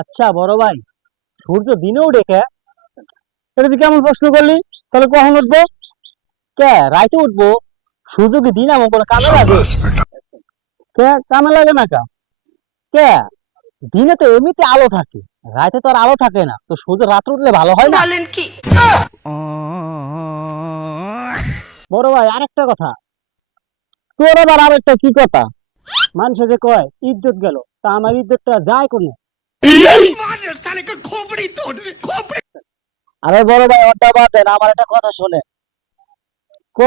আচ্ছা বড় ভাই, সূর্য দিনে উঠে কে? এটা তুই কেমন প্রশ্ন করলি? তাহলে কখন উঠবো? কে রাইতে উঠবো? সূর্য কি দিন এমন কোনো কামে লাগে? কে কামে লাগে না কা? কে দিনে তো এমনিতে আলো থাকে, রাতে তো আর আলো থাকে না, তো সূর্য রাত্রে উঠলে ভালো হয় না? বলেন কি? বড় ভাই আরেকটা কথা, তোর আবার আরেকটা কি কথা? মানুষে যে কয় ইজ্জত গেল, তা আমার ইজ্জতটা যায় কোনে? আরে বড় ভাই ওটা বাদ দেন, আমার একটা কথা শোনে। ক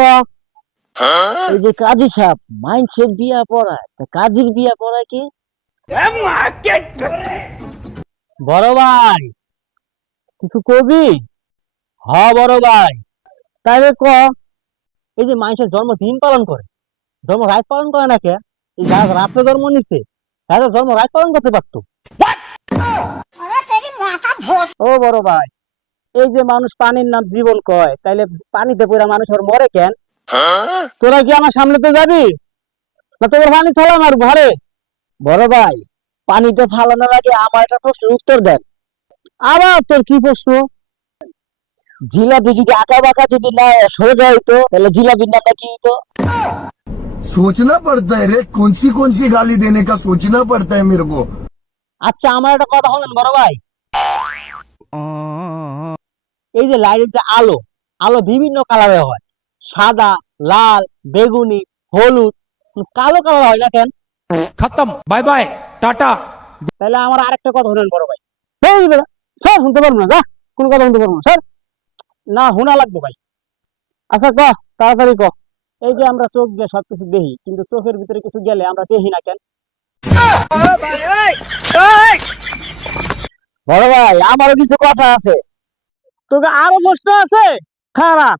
এই যে কাজী সাহেব মাইনছের বিয়া পড়ায়, তা কাজীর বিয়া পড়ায় কি? বড় ভাই কিছু কবি? হ বড় ভাই, তাইলে ক এই যে মানুষের জন্মদিন পালন করে, জন্ম রাত পালন করে না কে? এই যারা রাত্রে জন্ম নিছে তারা জন্ম রাত পালন করতে পারতো। ও বড় ভাই, এই যে মানুষ পানির নাম জীবন কয়, তাইলে পানিতে পড়া মানুষ আর মরে কেন? তোরা কি আমার সামনে তো যাবি, না তোর পানি ফেলা আমার ঘরে? বড় ভাই পানিতে ফালানোর আগে আমার একটা প্রশ্নের উত্তর দেন। আবার তোর কি প্রশ্ন? জিলাপি যদি আঁকা বাঁকা যদি না সোজা হইতো, তাহলে জিলাপির নামটা কি হইতো? सोचना पड़ता है रे कौन सी गाली देने का सोचना पड़ता है मेरे को। আচ্ছা আমার একটা কথা বলেন বড় ভাই, এই যে লাইটের যে আলো, আলো বিভিন্ন কালারের হয়, সাদা, লাল, বেগুনি, হলুদ, কালো কালার হয় না কেন? खत्म बाय बाय टाटा। তাহলে আমার আরেকটা কথা শুনেন বড় ভাই। এই বেটা, স্যার শুনতে পারবো না, যা কোনো কথা শুনতে পারবো না স্যার, না শোনা লাগবে ভাই। আচ্ছা ক, তাড়াতাড়ি ক। এই যে আমরা চোখ দিয়ে সবকিছু দেখি, কিন্তু চোখের ভিতরে কিছু গেলে আমরা দেখি না কেন? বড় ভাই আমারও কিছু কথা আছে। তোকে আরো প্রশ্ন আছে, খারাপ।